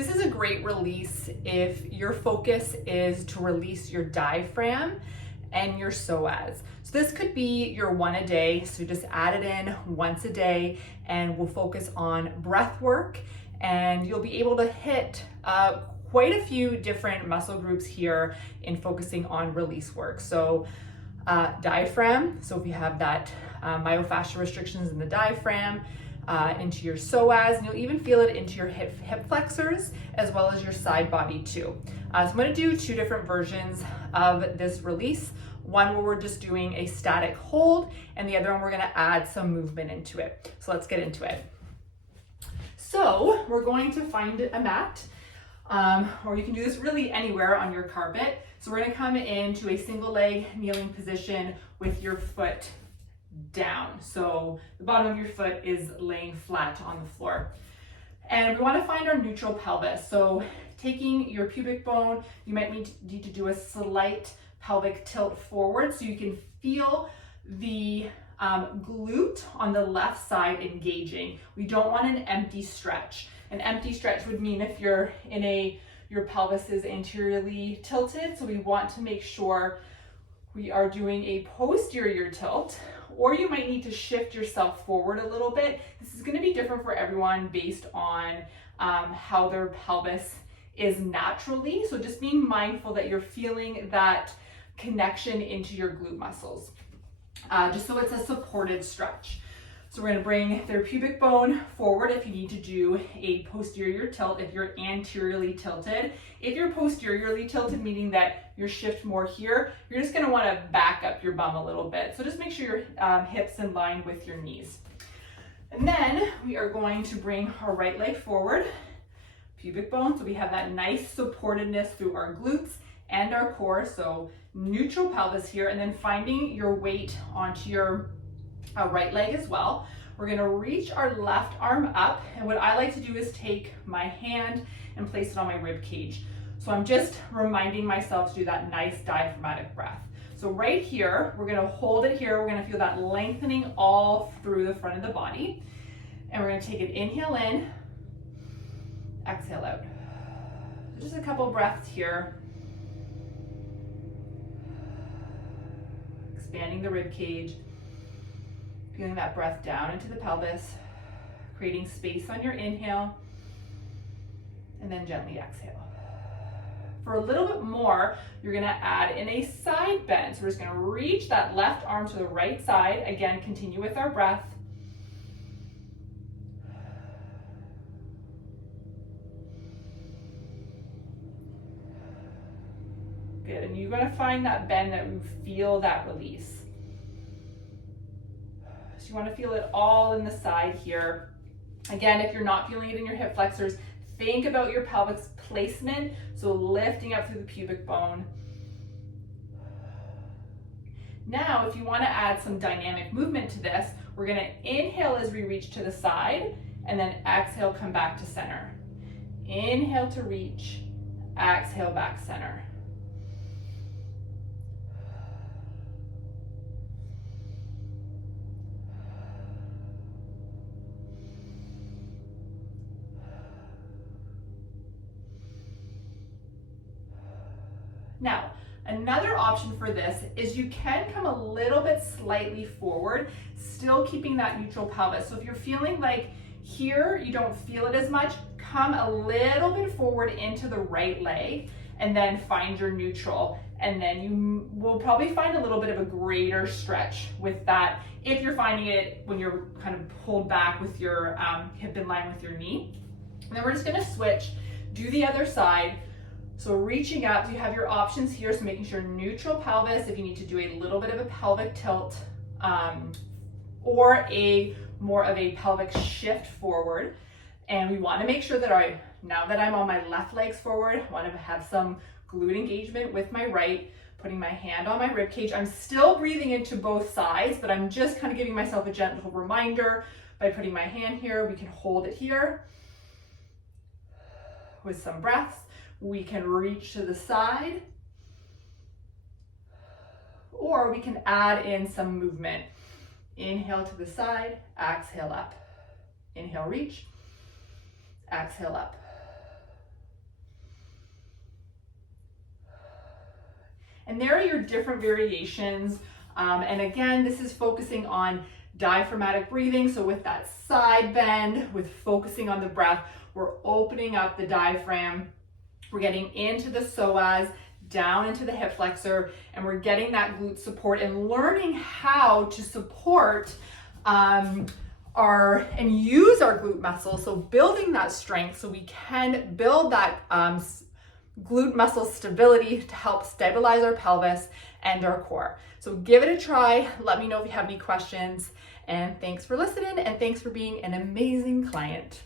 This is a great release if your focus is to release your diaphragm and your psoas. So this could be your one a day, so just add it in once a day and we'll focus on breath work, and you'll be able to hit quite a few different muscle groups here in focusing on release work. So diaphragm, so if you have that myofascial restrictions in the diaphragm, into your psoas, and you'll even feel it into your hip flexors as well as your side body too. So I'm going to do two different versions of this release. One where we're just doing a static hold, and the other one we're going to add some movement into it. So let's get into it. So we're going to find a mat, or you can do this really anywhere on your carpet. So we're going to come into a single leg kneeling position with your foot down. So the bottom of your foot is laying flat on the floor. And we want to find our neutral pelvis. So taking your pubic bone, you might need to do a slight pelvic tilt forward so you can feel the glute on the left side engaging. We don't want an empty stretch. An empty stretch would mean if you're in your pelvis is anteriorly tilted. So we want to make sure we are doing a posterior tilt, or you might need to shift yourself forward a little bit. This is going to be different for everyone based on how their pelvis is naturally. So just being mindful that you're feeling that connection into your glute muscles, just so it's a supported stretch. So we're going to bring their pubic bone forward if you need to do a posterior tilt, if you're anteriorly tilted. If you're posteriorly tilted, meaning that you're shift more here, you're just going to want to back up your bum a little bit. So just make sure your hips in line with your knees. And then we are going to bring our right leg forward, pubic bone, so we have that nice supportedness through our glutes and our core. So neutral pelvis here, and then finding your weight onto your right leg as well. We're going to reach our left arm up, and what I like to do is take my hand and place it on my rib cage. So I'm just reminding myself to do that nice diaphragmatic breath. So right here, we're going to hold it here. We're going to feel that lengthening all through the front of the body, and we're going to take an inhale in, exhale out. Just a couple breaths here. Expanding the rib cage. Feeling that breath down into the pelvis, creating space on your inhale, and then gently exhale. For a little bit more, you're going to add in a side bend. So we're just going to reach that left arm to the right side. Again, continue with our breath. Good, and you're going to find that bend that you feel that release. You want to feel it all in the side here. Again, if you're not feeling it in your hip flexors, think about your pelvis placement. So lifting up through the pubic bone. Now, if you want to add some dynamic movement to this, we're going to inhale as we reach to the side, and then exhale, come back to center. Inhale to reach, exhale back center. Now, another option for this is you can come a little bit slightly forward, still keeping that neutral pelvis. So if you're feeling like here you don't feel it as much, come a little bit forward into the right leg and then find your neutral. And then you will probably find a little bit of a greater stretch with that if you're finding it when you're kind of pulled back with your hip in line with your knee. And then we're just gonna switch, do the other side. So reaching up, you have your options here. So making sure neutral pelvis, if you need to do a little bit of a pelvic tilt, or more of a pelvic shift forward. And we want to make sure that now that I'm on my left legs forward, I want to have some glute engagement with my right, putting my hand on my rib cage. I'm still breathing into both sides, but I'm just kind of giving myself a gentle reminder by putting my hand here. We can hold it here with some breaths. We can reach to the side, or we can add in some movement. Inhale to the side, exhale up. Inhale, reach, exhale up. And there are your different variations. And again, this is focusing on diaphragmatic breathing. So with that side bend, with focusing on the breath, we're opening up the diaphragm. We're getting into the psoas, down into the hip flexor, and we're getting that glute support and learning how to support and use our glute muscle. So building that strength so we can build that glute muscle stability to help stabilize our pelvis and our core. So give it a try. Let me know if you have any questions. And thanks for listening, and thanks for being an amazing client.